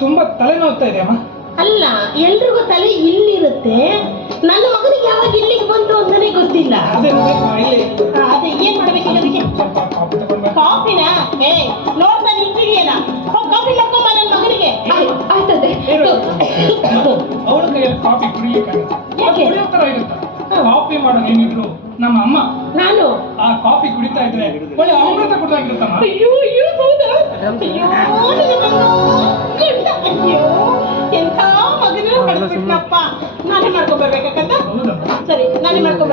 ತುಂಬಾ ತಲೆನೋವ್ತಾ ಇದೆ ಅಮ್ಮ. ಅಲ್ಲ ಎಲ್ರಿಗೂ ತಲೆ ಇಲ್ಲಿರುತ್ತೆ. ನನ್ನ ಮಗನಿಗೆ ಯಾವಾಗ ಇಲ್ಲಿಗೆ ಬಂತು ಅಂತಾನೆ ಗೊತ್ತಿಲ್ಲ. ಅದೇ ಇಲ್ಲಿ. ಏನ್ ಮಾಡ್ಬೇಕು ಈಗ ಅದಕ್ಕೆ ಸ್ವಲ್ಪ ಕಾಫಿ ಏ ನೋಡ್ತಾ ನಿಂತಿದೆಯಲ್ಲ ಕಾಫಿ ನನ್ನ ಮಗನಿಗೆ. ಆಯ್ತದೆ. ಇರು. ಅವಳ ಕೈಯಲ್ಲಿ ಕಾಫಿ ಕುಡಿಲಿಕ್ಕಾಗಲ್ಲ. ಯಾಕೆ? ಕುಡಿಯೋ ತರ ಇರುತ್ತೆ ಕಾಫಿ ಮಾಡೋ ನೀವಿಬ್ರು? ನಮ್ಮ ಅಮ್ಮ. ನಾನು? ಆ ಕಾಫಿ ಕುಡಿತಾ ಇದ್ರೆ ಒಳ್ಳೆ ಅಮೃತ ಕುಡ್ದಾಗಿರುತ್ತಮ್ಮ. ಅಯ್ಯೋ ಅಯ್ಯೋ ಹೌದಾ? ಅಯ್ಯೋ ಗಂಡ ಅಯ್ಯೋ ಎಂಥ ಮಗನ ಪಡೆದ್ಬಿಟ್ನಪ್ಪ ನಾನೇ ಮಾಡ್ಕೊಂಡ್ ಬರ್ಬೇಕಂತ ಹೌದಮ್ಮ. ಸರಿ ನಾನೇ ಮಾಡ್ಕೊಂಡ್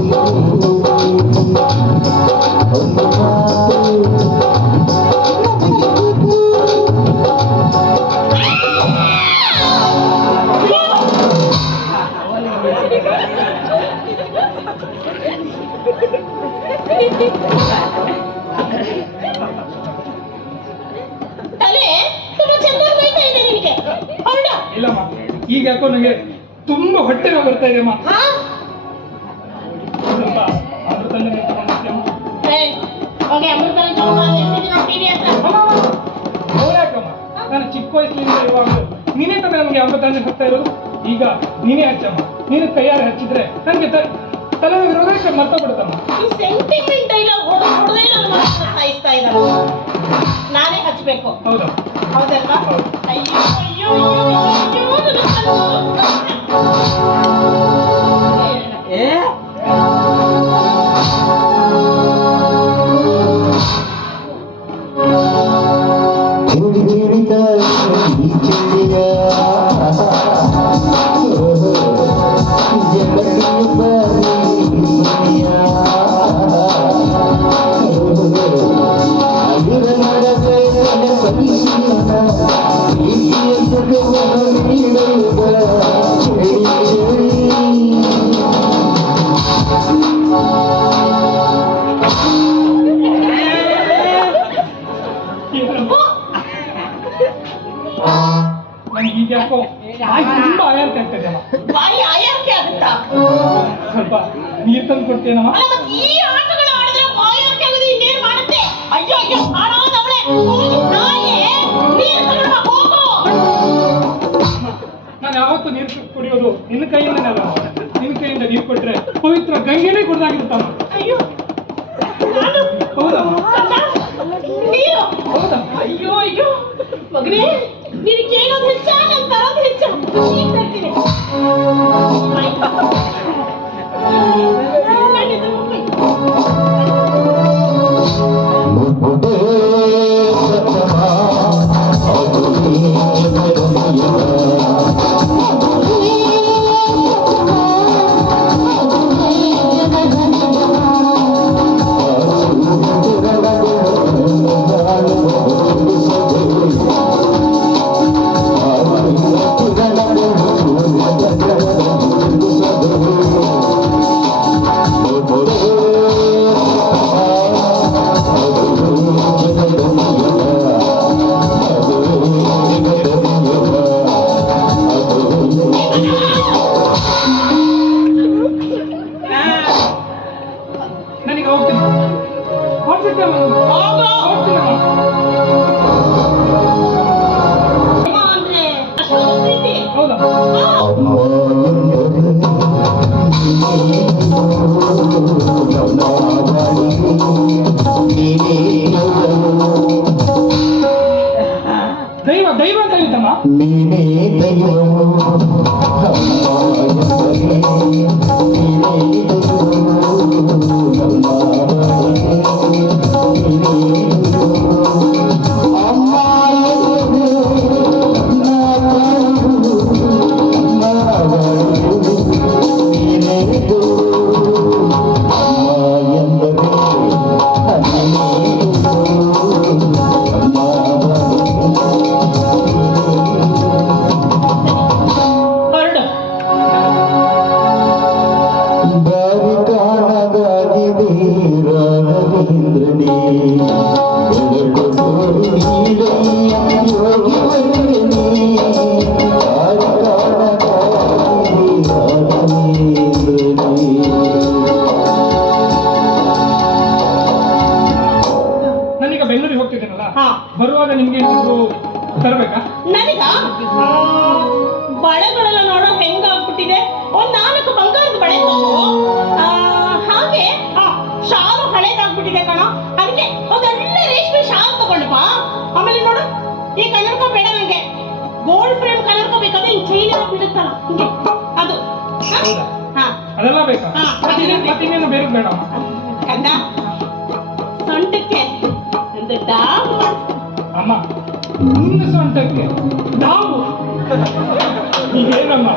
ತಲೆ ತುಂಬಾ ಚೆನ್ನಾಗಿ ಬೈತಾ ಇದೆ ನಿನಗೆ. ಹೊರಡ ಇಲ್ಲಮ್ಮ ಈಗ ಯಾಕೋ ನನಗೆ ತುಂಬಾ ಹೊಟ್ಟೆ ನೋವು ಬರ್ತಾ ಇದೆ ಅಮ್ಮ ಹಾ? ಸ್ವಲ್ಪ ಅಮೃತನೇ ಅಮೃತನ ಟಿವಿ ಅಮ್ಮ, ನಾನು ಚಿಕ್ಕ ವಯಸ್ಸಿನಿಂದ ಇವಾಗ ನೀನೇ ತಾನೇ ನಮಗೆ ಅಮೃತ ಹೋಗ್ತಾ ಇರೋದು. ಈಗ ನೀನೇ ಹಚ್ಚಮ್ಮ. ನೀನು ಕೈಯಾರೆ ಹಚ್ಚಿದ್ರೆ ನನಗೆ ತಲೆನೋವು ಇರೋದಕ್ಕೆ ಮರ್ತ ಬಿಡುತ್ತಮ್ಮ ಈ ಸೆಂಟಿಮೆಂಟ್ ಡೈಲಾಗ್ ಹೊಡೆದು ಹೊಡೆದೇ ನನ್ನ ಮನಸ್ಸನ್ನ ಸಾಯಿಸ್ತಾ ಇದ್ದಾನೆ ನಾನೇ ಹಚ್ಚಬೇಕು ಹೌದಾ. ಹೌದಲ್ವಾ? ಅಯ್ಯೋ ಅಯ್ಯೋ ಅಯ್ಯೋ ಅಯ್ಯೋ ನನ್ನ ಕಣ್ಣು. ನನಗೆ ಈಗ ಯಾಕೋ ಬಾಯಿ ತುಂಬಾ ಬಾಯಿ ಆಯಾಕೆ ಆಗುತ್ತಾ ಸ್ವಲ್ಪ ನೀರು ತಂದು ಕೊಡ್ತೇನಮ್ಮ ಅಲ್ಲ ಮತ್ತೆ ಈ ಆಟಗಳ ಆಡಿದ್ರೆ ಬಾಯಿ ಆಕೆ ಆಗೋದು ಇನ್ನೇನ್ ಮಾಡುತ್ತೆ ಅಯ್ಯೋ ಅಯ್ಯೋ ಹಾಳಾದವಳೆ ನಾಯಿ ನೀರು ತಗೊಂಡು ಹೋಗು ನಾನು ಯಾವತ್ತೂ ನೀರು ಕುಡಿಯೋದು ನಿನ್ನ ಕೈಯಿಂದನೇ ಅಲ್ಲ ನಿನ್ನ ಕೈಯಿಂದ ನೀರು ಕೊಟ್ರೆ ಪವಿತ್ರ ಗಂಗೆನೇ ಕುಡ್ದಾಗಿರುತ್ತಮ್ಮ ಅಯ್ಯೋ ಅಲ್ಲ, ಹೌದಾ ಅಯ್ಯೋ ಅಯ್ಯೋ ಮಗನೇ దీనికి ఏదో తెచ్చా నేను తర్వాత తెచ్చాను ನನಗೆ ಹೋಗ್ತೀನಿ. ಪ್ರೀತಿ. ಹೌದಾ? ಹಿಂಗೆ ಅದು ಹ? ಹೌದಾ? ಹಾ. ಅದೆಲ್ಲ ಬೇಕಾ? ಹಾ, ಮತ್ತಿನ್ನೇನು ಬೇರೆ ಕಂದ? ಸೊಂಟಕ್ಕೆ. ಒಂದು ಡಾಬು ಮಾಡಿಸ್ಕೊ. ಅಮ್ಮ ನಿನ್ನ ಸೊಂಟಕ್ಕೆ ನಾವು ಏನಮ್ಮ